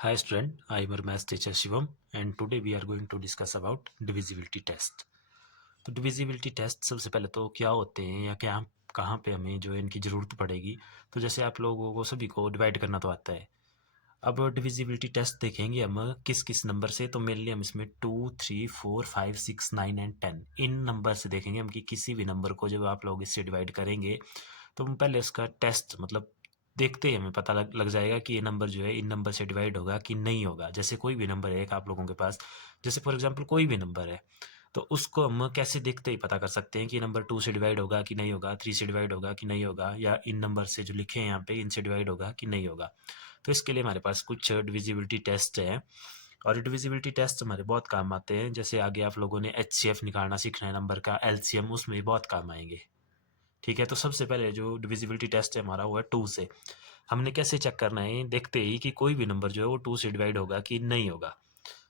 Hi student, I am your math teacher Shivam and today we are going to discuss about divisibility test। तो divisibility test सबसे पहले तो क्या होते हैं या क्या कहाँ पे हमें जो है इनकी ज़रूरत पड़ेगी। तो जैसे आप लोगों को सभी को डिवाइड करना तो आता है। अब डिविजिबिलिटी टेस्ट देखेंगे हम किस किस नंबर से। तो मेनली हम इसमें 2, 3, 4, 5, 6, 9 एंड 10 इन नंबर से देखेंगे हम कि किसी भी नंबर को जब आप लोग इससे डिवाइड करेंगे तो हम पहले उसका टेस्ट मतलब देखते ही हमें पता लग जाएगा कि ये नंबर जो है इन नंबर से डिवाइड होगा कि नहीं होगा। जैसे कोई भी नंबर है एक आप लोगों के पास, जैसे फॉर एग्जांपल कोई भी नंबर है, तो उसको हम कैसे देखते ही पता कर सकते हैं कि ये नंबर 2 से डिवाइड होगा कि नहीं होगा, 3 से डिवाइड होगा कि नहीं होगा, या इन नंबर से जो लिखे हैं यहाँ पे इनसे डिवाइड होगा कि नहीं होगा। तो इसके लिए हमारे पास कुछ डिविजिबिलिटी टेस्ट हैं और डिविजिबिलिटी टेस्ट हमारे बहुत काम आते हैं। जैसे आगे आप लोगों ने HCF निकालना सीखना है, नंबर का LCM, उसमें भी बहुत काम आएंगे। ठीक है, तो सबसे पहले जो डिविजिबिलिटी टेस्ट है हमारा वो है 2 से। हमने कैसे चेक करना है, देखते ही कि कोई भी नंबर जो है वो 2 से डिवाइड होगा कि नहीं होगा।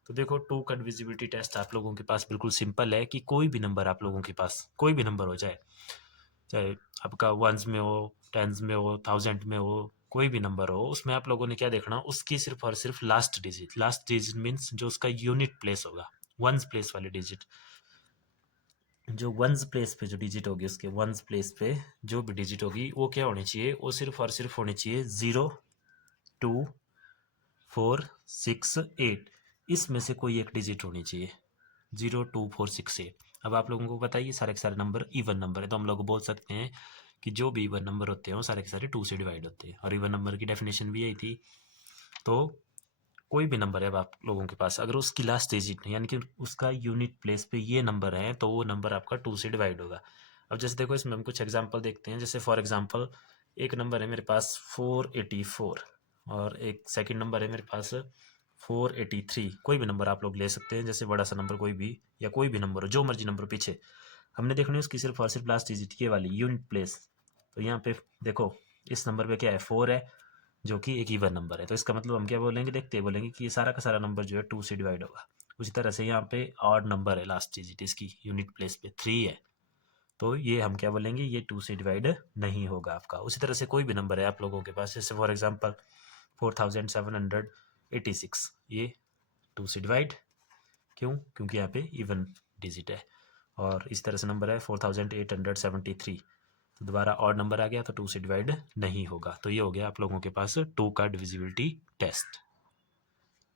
तो देखो 2 का डिविजिबिलिटी टेस्ट आप लोगों के पास बिल्कुल सिंपल है कि कोई भी नंबर आप लोगों के पास कोई भी नंबर हो जाए, चाहे आपका वंस में हो, टेंस में हो, थाउजेंड में हो, कोई भी नंबर हो, उसमें आप लोगों ने क्या देखना, उसकी सिर्फ और सिर्फ लास्ट डिजिट मीन्स जो उसका यूनिट प्लेस होगा, वंस प्लेस वाली डिजिट, जो वंस प्लेस पे जो डिजिट होगी उसके वंस प्लेस पे जो भी डिजिट होगी वो क्या होनी चाहिए, वो सिर्फ और सिर्फ होनी चाहिए 0, 2, 4, 6, 8। इसमें से कोई एक डिजिट होनी चाहिए, 0, 2, 4, 6, 8। अब आप लोगों को बताइए सारे के सारे नंबर इवन नंबर है, तो हम लोग बोल सकते हैं कि जो भी इवन नंबर होते हैं वो सारे के सारे 2 से डिवाइड होते हैं, और इवन नंबर की डेफिनेशन भी यही थी। तो कोई भी नंबर है अब आप लोगों के पास, अगर उसकी लास्ट डिजिट यानी कि उसका यूनिट प्लेस पे ये नंबर है तो वो नंबर आपका 2 से डिवाइड होगा। अब जैसे देखो इसमें हम कुछ एग्जांपल देखते हैं। जैसे फॉर एग्जांपल एक नंबर है मेरे पास 484 और एक सेकंड नंबर है मेरे पास 483। कोई भी नंबर आप लोग ले सकते हैं, जैसे बड़ा सा नंबर कोई भी या कोई भी नंबर हो, जो मर्जी नंबर पीछे हमने देखनी है उसकी सिर्फ और सिर्फ लास्ट डिजिट ये वाली यूनिट प्लेस। तो यहाँ पे देखो इस नंबर पे क्या है, 4 है जो कि एक इवन नंबर है। तो इसका मतलब हम क्या बोलेंगे, देखते हैं, बोलेंगे कि ये सारा का सारा नंबर जो है 2 से डिवाइड होगा। उसी तरह से यहाँ पे ऑड नंबर है, लास्ट डिजिट इसकी यूनिट प्लेस पे 3 है, तो ये हम क्या बोलेंगे, ये 2 से डिवाइड नहीं होगा आपका। उसी तरह से कोई भी नंबर है आप लोगों के पास, जैसे फॉर एग्जांपल 4786, ये 2 से डिवाइड, क्यों, क्योंकि यहाँ पे इवन डिजिट है। और इस तरह से नंबर है 4873, तो दोबारा ऑड नंबर आ गया तो 2 से डिवाइड नहीं होगा। तो ये हो गया आप लोगों के पास 2 का डिविजिबिलिटी टेस्ट।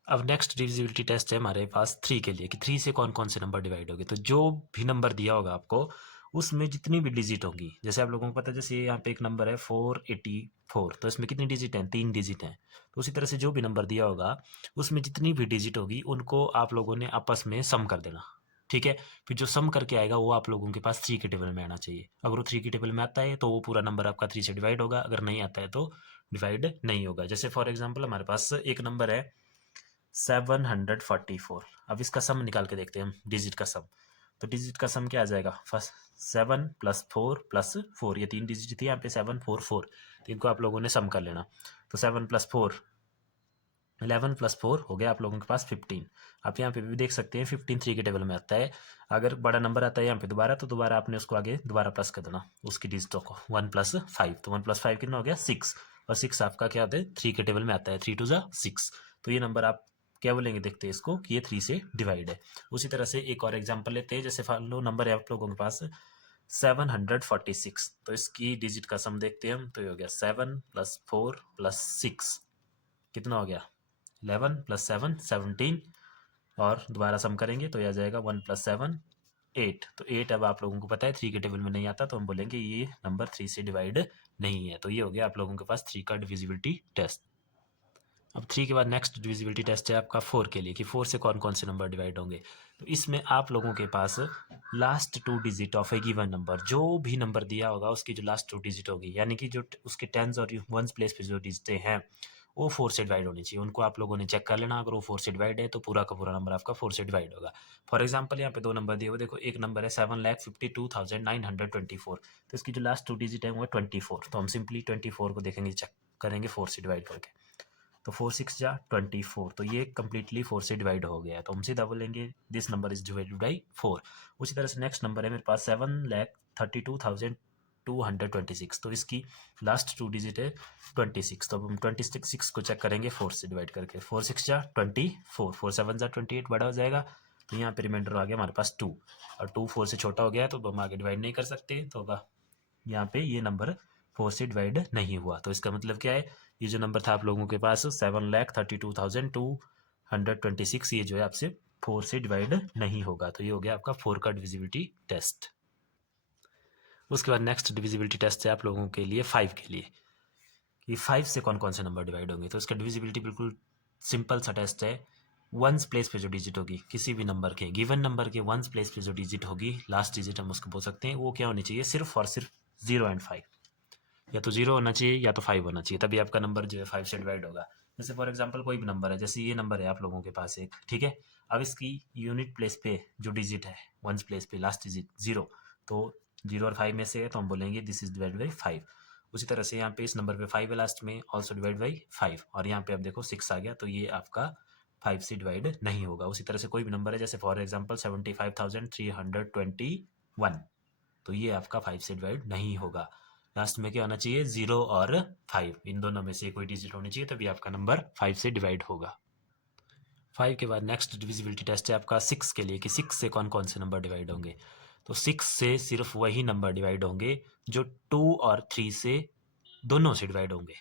अब नेक्स्ट डिविजिबिलिटी टेस्ट है हमारे पास 3 के लिए कि 3 से कौन कौन से नंबर डिवाइड होंगे। तो जो भी नंबर दिया होगा आपको उसमें जितनी भी डिजिट होंगी, जैसे आप लोगों को पता है, जैसे यहाँ पे एक नंबर है 484, तो इसमें कितनी डिजिट हैं, 3 डिजिट हैं। तो उसी तरह से जो भी नंबर दिया होगा उसमें जितनी भी डिजिट होगी उनको आप लोगों ने आपस में सम कर देना। ठीक है, फिर जो सम करके आएगा वो आप लोगों के पास 3 के टेबल में आना चाहिए। अगर वो 3 के टेबल में आता है तो वो पूरा नंबर आपका 3 से डिवाइड होगा, अगर नहीं आता है तो डिवाइड नहीं होगा। जैसे फॉर एग्जाम्पल हमारे पास एक नंबर है 744। अब इसका सम निकाल के देखते हैं हम, डिजिट का सम। तो डिजिट का सम क्या आ जाएगा, फर्स्ट 7 + 4 + 4, ये 3 डिजिट थी यहाँ पे 7, 4, 4, तो इनको आप लोगों ने सम कर लेना। तो 7 + 4 11 + 4 हो गया आप लोगों के पास 15। आप यहाँ पे भी देख सकते हैं 15 3 के टेबल में आता है। अगर बड़ा नंबर आता है यहाँ पे दोबारा, तो दोबारा आपने उसको आगे दोबारा प्लस कर देना उसकी डिजिटों को, 1 + 5, तो 1 + 5 कितना हो गया 6, और 6 आपका क्या आता है 3 के टेबल में आता है, 3 × 2 = 6। तो ये नंबर आप क्या बोलेंगे, देखते हैं इसको कि ये 3 से डिवाइड है। उसी तरह से एक और एग्जाम्पल लेते हैं। जैसे लो नंबर है आप लोगों के पास 746, तो इसकी डिजिट का सम देखते हैं हम। तो ये हो गया 7 + 4 + 6, कितना हो गया 11 + 7 17, और दोबारा सम करेंगे तो यह आ जाएगा 1 + 7 8। तो 8 अब आप लोगों को पता है 3 के टेबल में नहीं आता, तो हम बोलेंगे ये नंबर 3 से डिवाइड नहीं है। तो ये हो गया आप लोगों के पास 3 का डिविजिबिलिटी टेस्ट। अब 3 के बाद नेक्स्ट डिविजिबिलिटी टेस्ट है आपका 4 के लिए कि 4 से कौन कौन से नंबर डिवाइड होंगे। तो इसमें आप लोगों के पास last 2 digit of a given number, जो भी नंबर दिया होगा उसकी जो लास्ट 2 डिजिट होगी, यानी कि जो उसके टेंस और वंस प्लेस पे जो डिजिटें हैं वो 4 से डिवाइड होनी चाहिए। उनको आप लोगों ने चेक कर लेना, अगर वो 4 से डिवाइड है तो पूरा का पूरा नंबर आपका 4 से डिवाइड होगा। फॉर एग्जाम्पल यहाँ पे 2 नंबर दिए हुए, देखो एक नंबर है 7,52,924, तो इसकी जो लास्ट 2 डिजिट है वो है 24। तो हम सिंपली 24 को देखेंगे, चेक करेंगे 4 से डिवाइड करके, तो 4 6 जा 24, तो ये कम्प्लीटली 4 से डिवाइड हो गया है। तो हम सीधा बोलेंगे this number is divided by 4। उसी तरह से नेक्स्ट नंबर है मेरे पास 7,32,200 226, तो इसकी लास्ट 2 डिजिट है 26, तो अब हम 26 को चेक करेंगे 4 से डिवाइड करके। 4 6 जा 24, 4 7 जा 28, बड़ा हो जाएगा, तो यहाँ पे रिमाइंडर आ गया हमारे पास 2, और 2 4 से छोटा हो गया तो हम आगे डिवाइड नहीं कर सकते, तो होगा यहाँ पे ये नंबर 4 से डिवाइड नहीं हुआ। तो इसका मतलब क्या है, ये जो नंबर था आप लोगों के पास 7,32,226, ये जो है आपसे 4 से डिवाइड नहीं होगा। तो ये हो गया आपका 4 का डिविजिबिलिटी टेस्ट। उसके बाद नेक्स्ट डिविजिबिलिटी टेस्ट है आप लोगों के लिए 5 के लिए, कि 5 से कौन कौन से नंबर डिवाइड होंगे। तो इसका डिविजिबिलिटी बिल्कुल सिंपल सा टेस्ट है। वंस प्लेस पे जो डिजिट होगी किसी भी नंबर के, गिवन नंबर के वंस प्लेस पे जो डिजिट होगी, लास्ट डिजिट हम उसको बोल सकते हैं, वो क्या होनी चाहिए, सिर्फ और सिर्फ 0 एंड 5, या तो 0 होना चाहिए या तो 5 होना चाहिए, तभी आपका नंबर जो है 5 से डिवाइड होगा। जैसे फॉर एग्जांपल कोई भी नंबर है, जैसे ये नंबर है आप लोगों के पास एक, ठीक है, अब इसकी यूनिट प्लेस पे जो डिजिट है, वंस प्लेस पे लास्ट डिजिट 0, तो 0 और 5 में से है, तो हम बोलेंगे दिस इज डिवाइड बाई 5। उसी तरह से यहाँ पे इस नंबर पे 5 है लास्ट में, ऑल्सो डिवाइड बाई 5, और यहाँ पे आप देखो 6 आ गया, तो ये आपका 5 से डिवाइड नहीं होगा। उसी तरह से कोई भी नंबर है, जैसे फॉर एग्जांपल 75,321, तो ये आपका 5 से डिवाइड नहीं होगा। लास्ट में क्या होना चाहिए, 0 और 5, इन दोनों में से कोई डिजिट होनी चाहिए, तभी आपका नंबर 5 से डिवाइड होगा। 5 के बाद नेक्स्ट डिविजिबिलिटी टेस्ट है आपका 6 के लिए, कि 6 से कौन कौन से नंबर डिवाइड होंगे। तो 6 से सिर्फ वही नंबर डिवाइड होंगे जो 2 और 3 से दोनों से डिवाइड होंगे।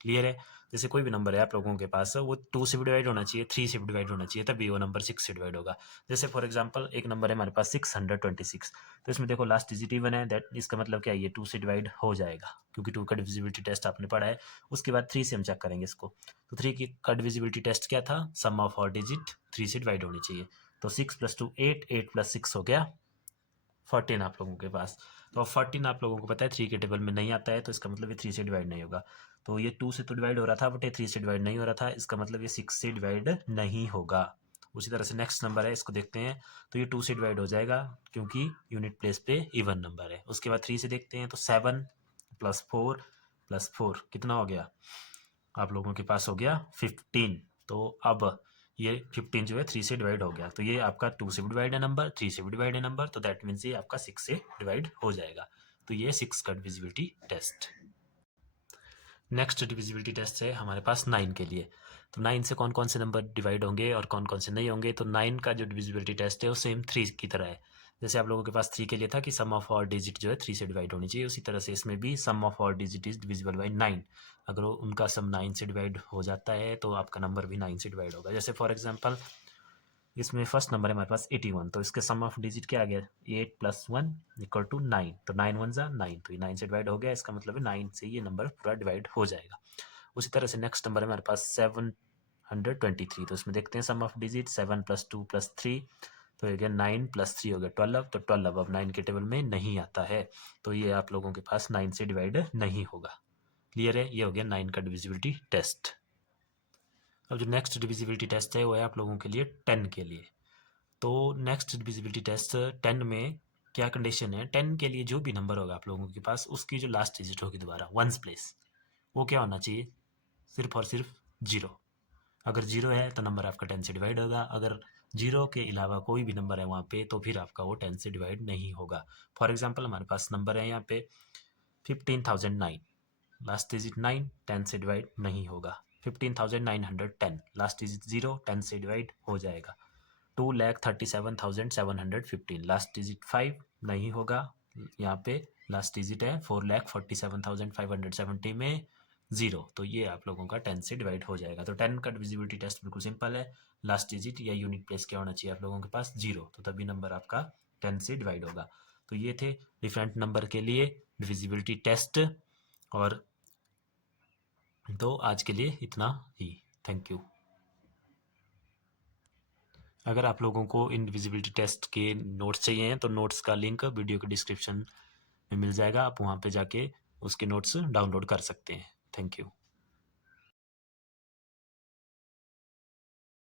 क्लियर है, जैसे कोई भी नंबर है आप लोगों के पास, वो 2 से भी डिवाइड होना चाहिए, 3 से भी डिवाइड होना चाहिए, तभी वो नंबर 6 से डिवाइड होगा। जैसे फॉर एग्जांपल एक नंबर है हमारे पास 626, तो इसमें देखो लास्ट डिजिट इवन है, दैट इसका मतलब क्या है, ये 2 से डिवाइड हो जाएगा, क्योंकि 2 का डिविजिबिलिटी टेस्ट आपने पढ़ा है। उसके बाद 3 से हम चेक करेंगे इसको, तो 3 की का डिविजिबिलिटी टेस्ट क्या था, सम ऑफ और डिजिट 3 से डिवाइड होनी चाहिए, तो 6 + 2 8, 8 + 6 हो गया 14 आप लोगों के पास। तो अब 14 आप लोगों को पता है 3 के टेबल में नहीं आता है, तो इसका मतलब ये 3 से डिवाइड नहीं होगा। तो ये 2 से तो डिवाइड हो रहा था, बट ये 3 से डिवाइड नहीं हो रहा था, इसका मतलब ये 6 से डिवाइड नहीं होगा। उसी तरह से नेक्स्ट नंबर है, इसको देखते हैं, तो ये 2 से डिवाइड हो जाएगा, क्योंकि यूनिट प्लेस पे इवन नंबर है। उसके बाद 3 से देखते हैं, तो 7 + 4 + 4 कितना हो गया, आप लोगों के पास हो गया 15। तो अब ये 15 जो है 3 से डिवाइड हो गया, तो ये आपका 2 से भी डिवाइड है नंबर, 3 से भी डिवाइड है नंबर, तो दैट मीन्स ये आपका 6 से डिवाइड हो जाएगा। तो ये 6 का divisibility test. Next divisibility test है हमारे पास 9 के लिए। तो 9 से कौन कौन से नंबर डिवाइड होंगे और कौन कौन से नहीं होंगे। तो 9 का जो डिविजिबिलिटी टेस्ट है वो सेम 3 की तरह है। जैसे आप लोगों के पास 3 के लिए था कि सम ऑफ ऑल डिजिट जो है 3 से डिवाइड होनी चाहिए, उसी तरह से इसमें भी sum of all digit is divisible by 9। अगर उनका सम 9 से डिवाइड हो जाता है तो आपका नंबर भी 9 से डिवाइड होगा। जैसे फॉर एग्जाम्पल इसमें फर्स्ट नंबर है हमारे पास 81, तो इसके सम ऑफ डिजिट क्या आ गया, 8 + 1 = 9, तो 9 1 = 9, तो ये 9 से डिवाइड हो गया, इसका मतलब है 9 से ये नंबर पूरा डिवाइड हो जाएगा। उसी तरह से नेक्स्ट नंबर है हमारे पास 723, तो इसमें देखते हैं सम ऑफ डिजिट 7 + 2 + 3, तो ये गया 9 + 3 हो गया 12, तो 12 अब 9 के टेबल में नहीं आता है, तो ये आप लोगों के पास 9 से डिवाइड नहीं होगा। क्लियर है, ये हो गया 9 का डिविजिबिलिटी टेस्ट। अब जो नेक्स्ट डिविजिबिलिटी टेस्ट है वो है आप लोगों के लिए 10 के लिए। तो नेक्स्ट डिविजिबिलिटी टेस्ट 10 में क्या कंडीशन है, 10 के लिए जो भी नंबर होगा आप लोगों के पास, उसकी जो लास्ट डिजिट होगी दोबारा वंस प्लेस, वो क्या होना चाहिए, सिर्फ और सिर्फ 0। अगर 0 है तो नंबर आपका 10 से डिवाइड होगा, अगर 0 के अलावा कोई भी नंबर है वहाँ पे तो फिर आपका वो 10 से डिवाइड नहीं होगा। फॉर एग्जांपल हमारे पास नंबर है यहाँ पे 15,009, लास्ट डिजिट 9, 10 से डिवाइड नहीं होगा। 15,910, लास्ट डिजिट 0, 10 से डिवाइड हो जाएगा। 2,37,715, लास्ट डिजिट 5 नहीं होगा, यहाँ पे लास्ट डिजिट है 4,47,570 में 0, तो ये आप लोगों का 10 से डिवाइड हो जाएगा। तो 10 का डिविजिबिलिटी टेस्ट बिल्कुल सिंपल है, लास्ट डिजिट या यूनिट प्लेस क्या होना चाहिए आप लोगों के पास 0, तो तभी नंबर आपका 10 से डिवाइड होगा। तो ये थे डिफरेंट नंबर के लिए डिविजिबिलिटी टेस्ट, और तो आज के लिए इतना ही। Thank you. अगर आप लोगों को इनविजिबिलिटी टेस्ट के नोट्स चाहिए हैं तो नोट्स का लिंक वीडियो के डिस्क्रिप्शन में मिल जाएगा, आप वहाँ पे जाके उसके नोट्स डाउनलोड कर सकते हैं। Thank you.